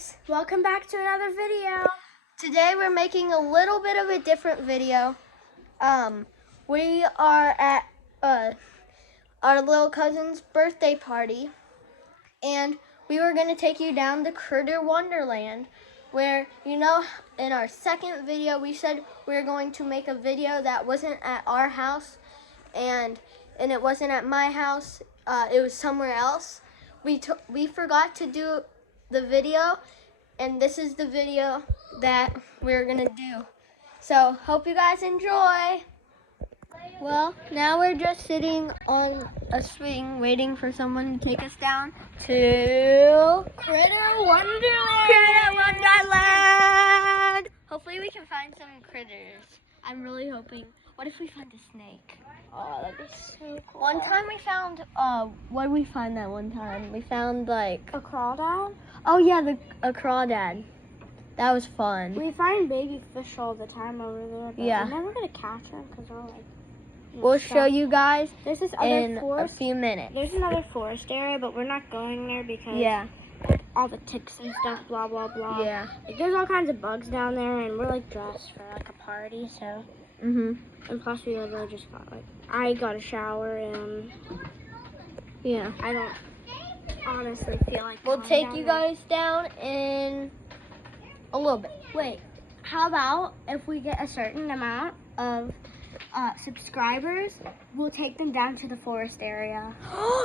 guys, welcome back to another video. Today we're making a little bit of a different video. We are at our little cousin's birthday party, and we were going to take you down to Critter Wonderland, where, you know, in our second video we said we were going to make a video that wasn't at our house, and it wasn't at my house. It was somewhere else. We forgot to do the video, and this is the video that we're gonna do. So hope you guys enjoy. Well, now we're just sitting on a swing waiting for someone to take us down to Critter Wonderland! Critter Wonderland! Hopefully we can find some critters. I'm really hoping. What if we find a snake? Oh, that'd be so cool. One time we found, what did we find that one time? We found like... A crawdad? Oh yeah, a crawdad. That was fun. We find baby fish all the time over there, but Yeah. we're never gonna catch them because we're like... We'll show you guys There's this other in forest. a few minutes. There's another forest area, but we're not going there because Yeah, all the ticks and stuff, blah, blah, blah. yeah. Like, there's all kinds of bugs down there, and we're like dressed for like a party, so... Mhm. And plus we literally just got like... I got a shower, and... Yeah. I don't honestly feel like... We'll going take down you there. guys down in a little bit. Wait, how about if we get a certain amount of subscribers, we'll take them down to the forest area.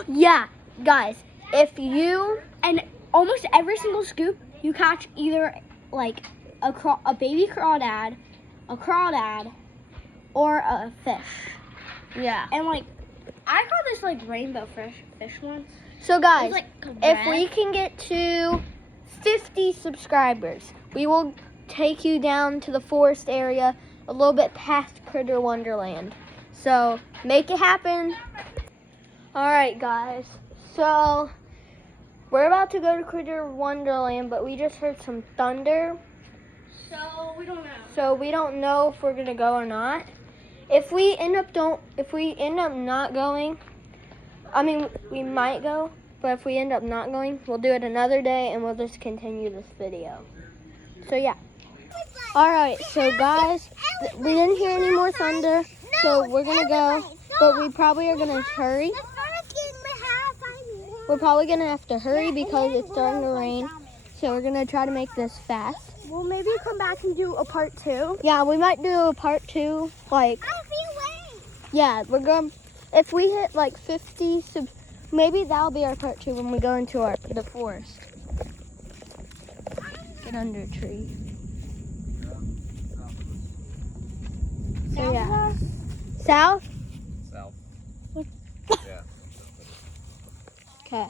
Yeah, guys, if you... And almost every single scoop, you catch either like a baby crawdad, or a fish. Yeah. And like, I caught this like rainbow fish once. So guys, It was, like, if red. we can get to 50 subscribers, we will take you down to the forest area a little bit past Critter Wonderland. So make it happen. All right, guys. So we're about to go to Critter Wonderland, but we just heard some thunder. So we don't know. So we don't know if we're gonna go or not. If we end up not going, I mean, we might go, but if we end up not going, we'll do it another day and we'll just continue this video. So yeah. All right, so guys, we didn't hear any more thunder, so we're gonna go, but we probably are gonna hurry. We're probably gonna have to hurry because it's starting to rain, so we're gonna try to make this fast. Well, maybe come back and do a part 2. Yeah, we might do a part 2, like, yeah, we're going, if we hit like 50 maybe that'll be our part 2 when we go into the forest. Get under a tree. So yeah. South? South. What? Yeah. Okay.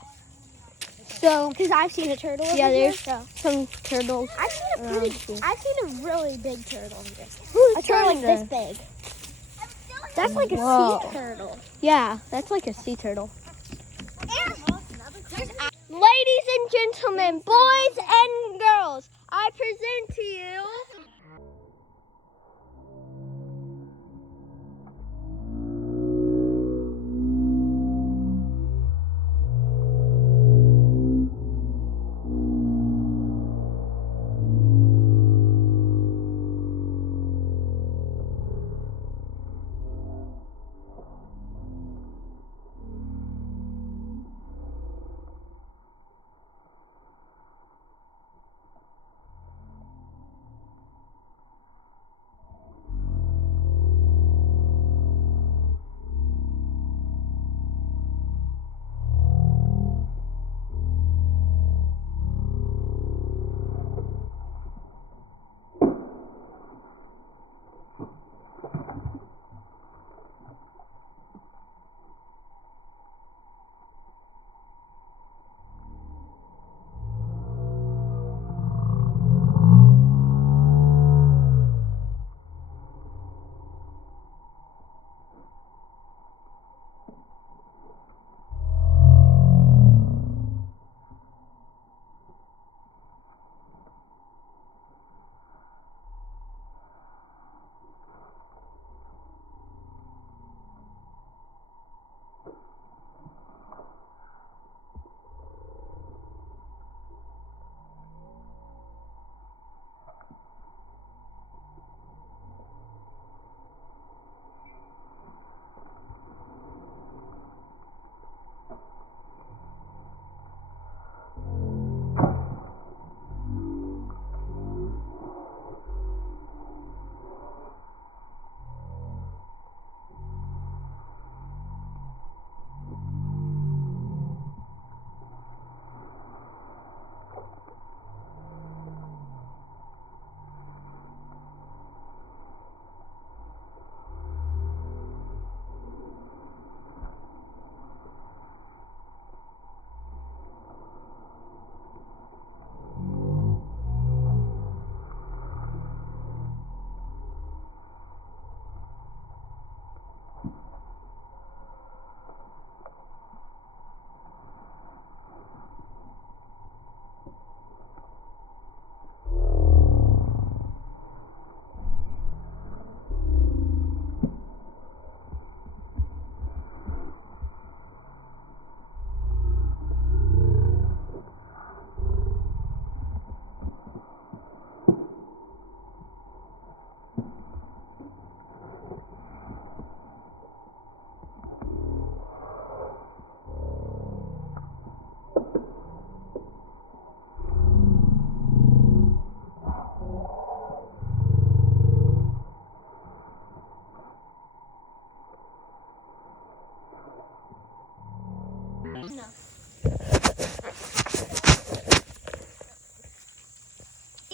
So, Because I've seen a turtle. yeah, over here, there's so. some turtles. I've seen around here. I've seen a really big turtle here. Who's A turtle like trying this big. That's like a Whoa. sea turtle. Yeah, that's like a sea turtle. Ladies and gentlemen, boys and girls, I present to you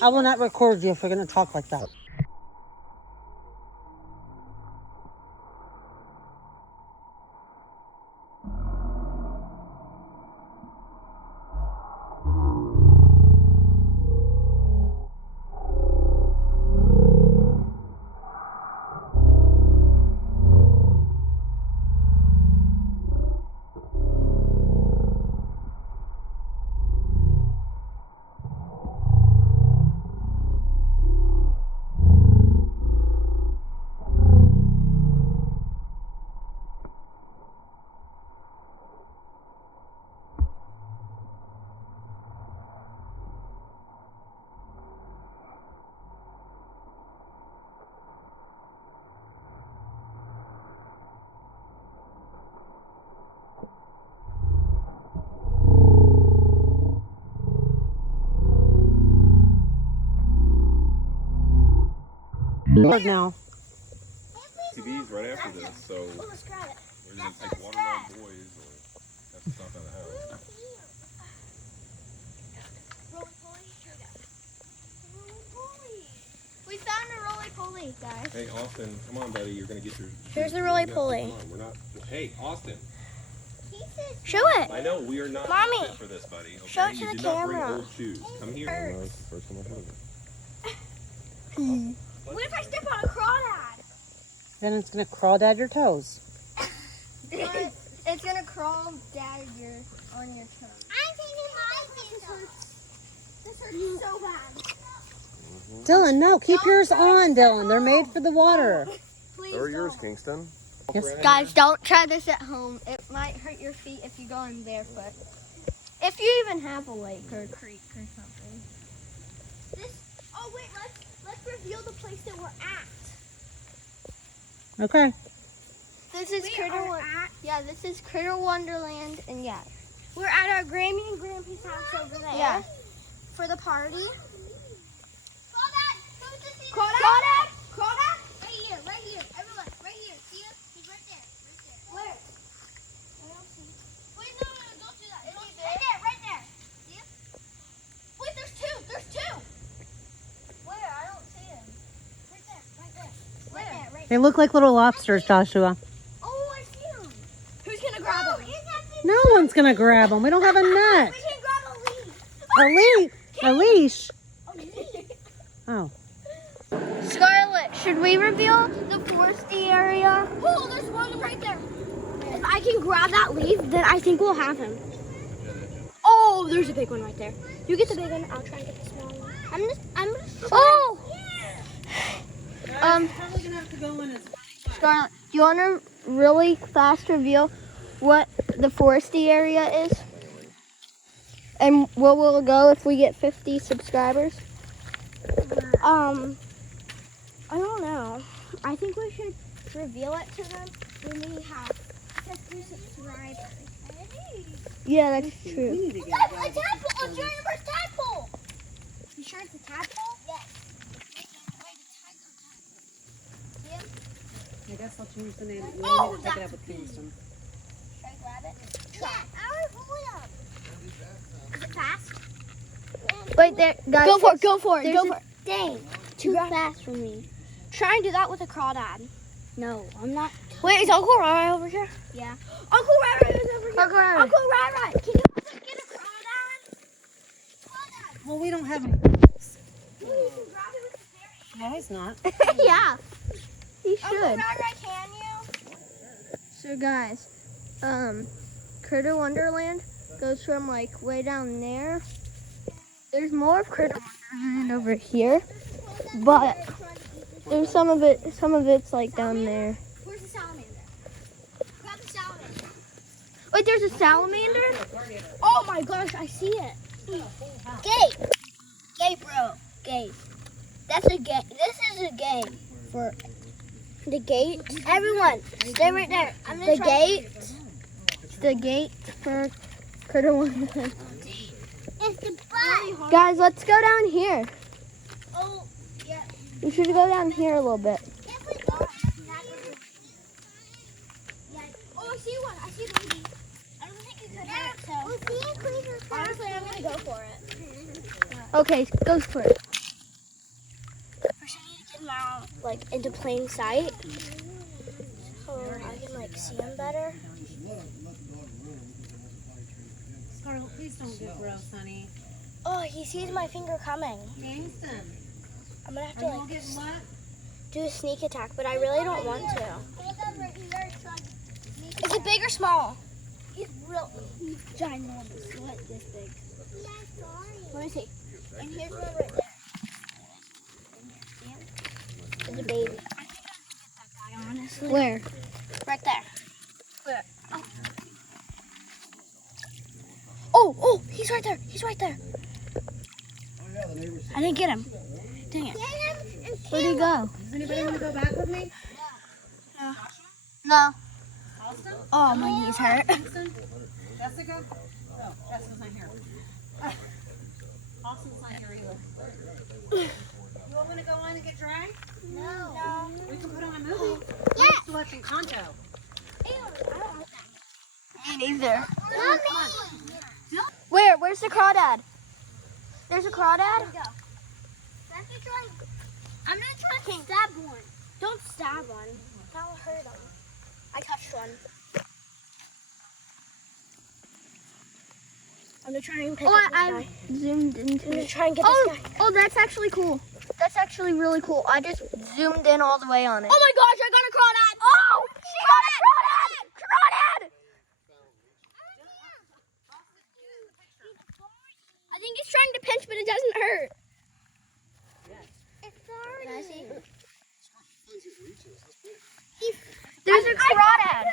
I will not record you if you're going to talk like that. Now. TV's right after this, so we're gonna take Wonderland boys, or that's not gonna happen. We found a roly-poly, guys. Hey Austin, come on, buddy, you're gonna get your. Here's the roly-poly. Come on, we're not. Hey Austin. Show it. I know we are not Mommy, fit for this, buddy. Okay? show it to You the did not bring camera. old shoes. Come here. Hurts. That's the first time I've heard of it. What if I step on a crawdad? Then it's going to crawl down your toes. It's gonna crawl down on your toe. I'm thinking this hurts. This hurts so bad. Dylan, no. Keep yours on, Dylan. They're made for the water. Please There are yours, don't. Kingston. Yes. Guys, don't try this at home. It might hurt your feet if you go in barefoot. If you even have a lake or a creek or something. Oh wait, let's reveal the place that we're at. Okay. This is Yeah, this is Critter Wonderland, and yeah. We're at our Grammy and Grampy's house over there. Yeah. For the party. Crawdad! Crawdad! Crawdad! Right here. Everyone, right here. See him? He's right there. Where? I don't see him. Wait, no, don't do that. Right there. See him? Wait, there's two. Where? I don't see him. Right there. They look like little lobsters, Joshua. Oh, I see him. Who's gonna grab him? No one's going to grab them. We don't have a net. We can grab a leaf. A leash? A leaf. Oh. Scarlett, should we reveal the foresty area? Oh, there's one right there. If I can grab that leaf, then I think we'll have him. Oh, there's a big one right there. You get the big one. I'll try and get the small one. I'm just. Oh! Probably going to have to go in as Scarlett, do you want to really fast reveal what the foresty area is? And where we'll go if we get 50 subscribers? I don't know. I think we should reveal it to them when we have 50 subscribers. Yeah, that's We true. need to get A tadpole! A giant reverse tadpole! You sure it's a tadpole? Yes. I guess I'll change the name. We Oh, need to take it that's up with Kingston. Should I grab it? Yeah, I will pull it up. Is it fast? Wait there, guys. Go for it, there's go a- for it. Dang, too fast for me. Try and do that with a crawdad. No, I'm not. Wait, is Uncle Rai over here? Yeah. Uncle Rai is over here. Uncle Rai. Uncle Rai, can you help us get a crawdad? Crawdad. Well, we don't have any. Maybe you can grab it with the bare No, he's not. Yeah, he Uncle should. Rai, can you? So guys, Critter Wonderland goes from like way down there. There's more of Critter Wonderland over here, but there's some of it's like down there. Where's the salamander? Grab the salamander. Wait, there's a salamander? Oh my gosh, I see it. Gabe. Gabe, bro. Gabe. That's a game. This is a game for the gate. Everyone, stay right there. The gate. The gate for Critter Wonderland. It's the butt. Guys, let's go down here. Oh, yeah. We should go down here a little bit. If we go yeah. Oh, I see one. I see the lady. I don't think you could hurt it, so. Honestly, I'm going to go for it. Okay, go for it. like into plain sight, so I can like see him better. Scarlett, please don't get gross, honey. Oh, he sees my finger coming. Kingston, I'm gonna have are to you all like getting wet? do a sneak attack, but I really don't want to. Is it big or small? He's ginormous, like this big. Let me see. And here's one right there. It's a baby. I think I could get that guy, honestly. Where? Right there. Where? Oh, he's right there. He's right there. I didn't get him. Dang it. Where'd he go? Does anybody want to go back with me? No. Austin? Oh, my knee's hurt. Kingston? Jessica? No, Jessica's not here. Austin's not here either. You all want to go in and get dry? No. We can put on a movie. Yes. I'm still watching Conto. Ew, I don't like that. Me neither. Mommy! Where's the crawdad? There's a crawdad? I'm gonna try to stab one. Don't stab one. That'll hurt him. I touched one. I'm gonna try and pick up this guy. Zoomed into I'm gonna it. try and get this guy. Oh, that's actually cool. That's actually really cool. I just zoomed in all the way on it. Oh my gosh, I got a crawdad! Oh, she got a crawdad! Crawdad! I think he's trying to pinch, but it doesn't hurt. It's sorry. Can I see? There's a crawdad.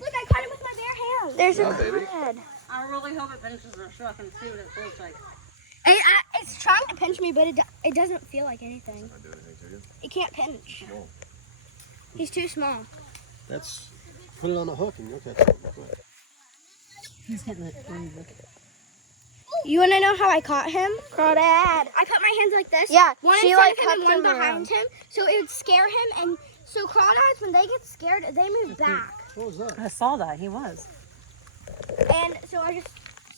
Look, I caught him with my bare hands. There's a Yeah, baby. crawdad. I really hope it finishes our truck and see what it feels like. It's trying to pinch me, but it doesn't feel like anything. Not do anything to you. It can't pinch. No. He's too small. That's put it on the hook and you'll catch it. He's hitting it. You want to know how I caught him? Crawdad. I put my hands like this. Yeah, One she in front like of him and cupped one him behind around. him, so it would scare him. And so crawdads, when they get scared, they move back. What was that? I saw that. He was. And so I just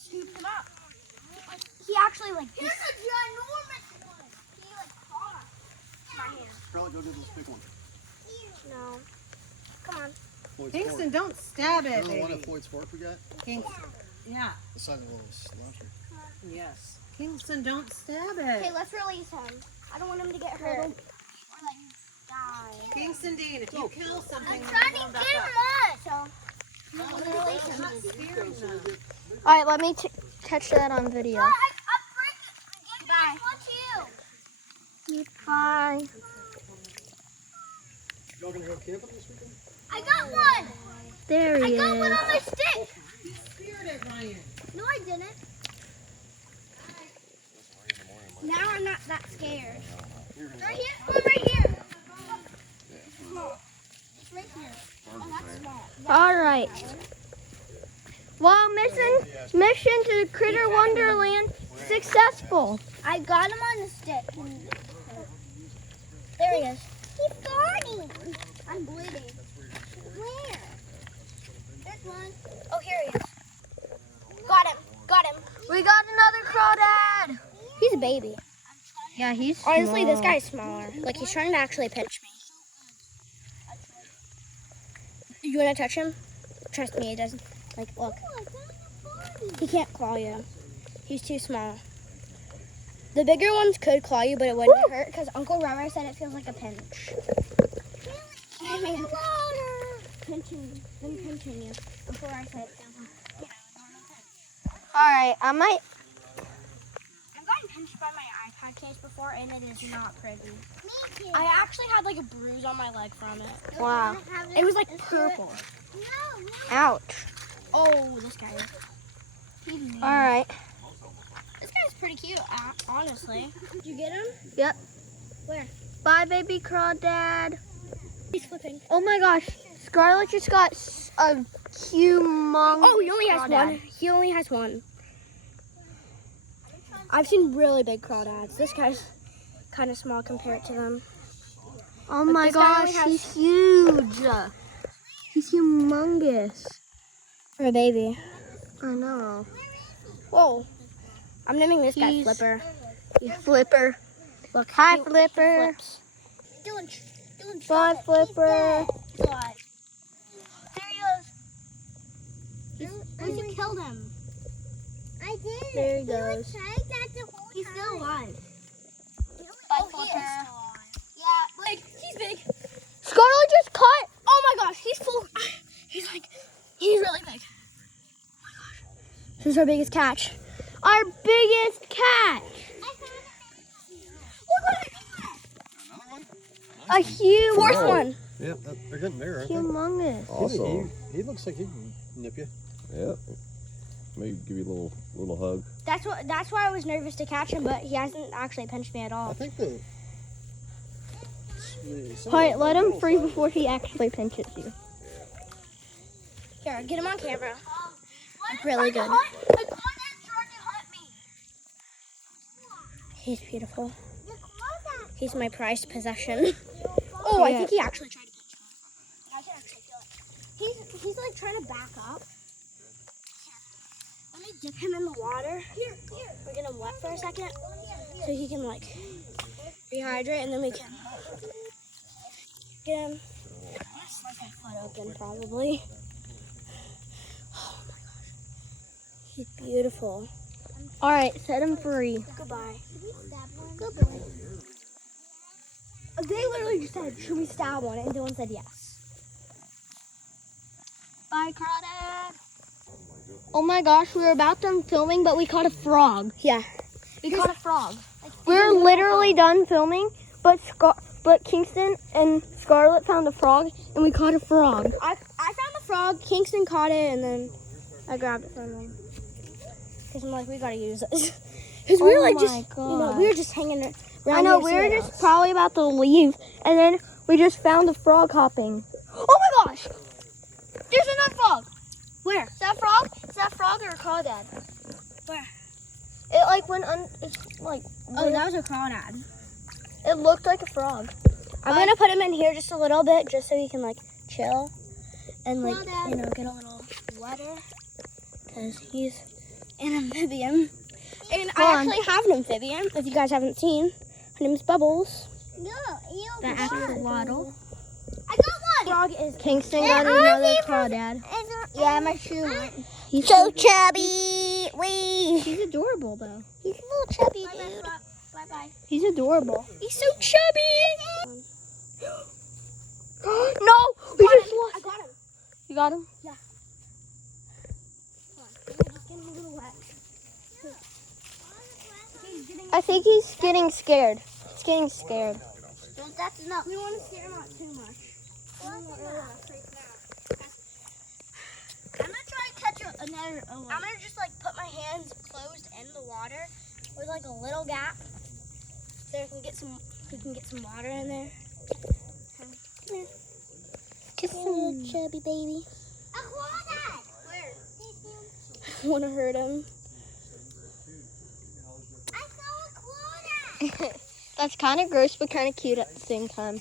scooped him up. He actually like. Here's a ginormous one. He like caught my hand. Scarlett, go do this big one. No. Come on. Floyd's Kingston, don't stab it, fork. Remember the one baby. at Floyd's fork we got? Kingston. Yeah. The size of a little sloucher. Yes. Kingston, don't stab Okay, it. let's release him. I don't want him to get hurt or like die. Kingston Dean, if you kill something, Trying we're to going back get up. him on. So I'm gonna release him. I'm not scaring them. All right, let me catch that on video. I'm breaking. Bye. Bye. Y'all gonna go camping this weekend? I got one. There he I got one is. on my stick. You speared it, Ryan. No, I didn't. Now I'm not that scared. Right here. One right here. It's right here. Oh, that's small. All right. Well, mission to Critter Wonderland successful. I got him on the stick. There he is. He's burning. I'm bleeding. Where? There's one. Oh, here he is. Got him. Got him. We got another crawdad. He's a baby. Yeah, he's Honestly, this small. guy's smaller. Like, he's trying to actually pinch me. You want to touch him? Trust me, he doesn't. Like, look. He can't claw you. He's too small. The bigger ones could claw you, but it wouldn't hurt because Uncle Rubber said it feels like a pinch. I mean, pinching you before I said it feels like, All right, I might. I've gotten pinched by my iPad case before, and it is not pretty. I actually had like a bruise on my leg from it. Wow. It was like purple. Ouch. Oh, this guy. All right. This guy's pretty cute, honestly. Did you get him? Yep. Where? Bye, baby crawdad. He's flipping. Oh my gosh, Scarlett just got a humongous. Oh, he only has crawdad. one. He only has one. I've seen really big crawdads. This guy's kind of small compared to them. Oh But my this guy only gosh, has- he's huge. He's humongous. For a baby. I know. Whoa. I'm naming this guy He's- Flipper. He's Flipper. Look, hi, Flipper. Doing Bye, Flipper. He's alive. There he goes. Where'd you kill him? I did. There he goes. He's still alive. Bye, He is Flipper. still alive. Yeah, like he's big. Scarlett just caught. Oh my gosh, he's full. He's really big. Oh my gosh. This is our biggest catch. Our biggest catch. Look what I got. Another one? A huge Fourth one. Yeah, they're getting bigger, aren't they? Humongous. Awesome. He looks like he can nip you. Yep. Maybe give you a little hug. That's why I was nervous to catch him, but he hasn't actually pinched me at all. I think All right, let him free before he actually pinches you. Here, get him on camera. Really good. He's beautiful. He's my prized possession. Oh, I Yeah. think he actually tried to pinch me. I can actually feel it. He's like trying to back up. Let me dip him in the water. Here. We're gonna wet for a second so he can like rehydrate, and then we can get him. I'm gonna slip my foot open probably. Oh my gosh. He's beautiful. All right, set him free. Goodbye. Good boy. They literally just said, should we stab one? And Dylan said yes. Bye, crawdad. Oh my gosh, we were about done filming, but we caught a frog. Yeah. We caught a frog. Like, We were literally done filming, but Kingston and Scarlett found a frog, and we caught a frog. I found the frog, Kingston caught it, and then I grabbed it from him. Because I'm like, we gotta use this. Because we were like just, we were just hanging around. I know, we were just probably about to leave, and then we just found a frog hopping. Oh my gosh! There's another frog! Where? Is that frog? Is that frog or a crawdad? Where? It like went it's like, Oh, that was a crawdad. it looked like a frog. I'm gonna put him in here just a little bit, just so he can like chill and like, you know, get a little wetter. Because he's an amphibian. And I actually have an amphibian, if you guys haven't seen. Her name's Bubbles. The axolotl. I got Frog is Kingston got another crawdad. yeah, my shoe. He's So chubby. Wee. He's adorable though. He's a little chubby dude. Bye-bye. He's adorable. He's so chubby. No! We just lost. I got him. You got him? Hold on. Just get him a little wet. I think he's getting scared. He's getting scared. That's enough. We don't want to scare him out too much. I'm gonna try to catch another. I'm gonna just like put my hands closed in the water with like a little gap, so we can get some water in there. Come here. Just Little chubby baby. Where? I want to hurt him. That's kind of gross, but kind of cute at the same time.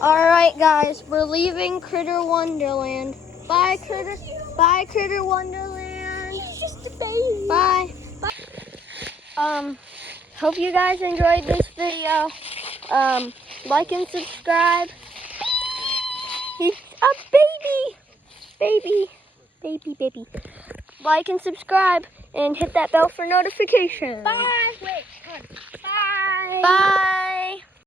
All right, guys, we're leaving Critter Wonderland. Bye, Critter Wonderland. He's just a baby. Bye. Hope you guys enjoyed this video. Like and subscribe. He's a baby. Like and subscribe and hit that bell for notifications. Bye. Wait. Bye. Bye.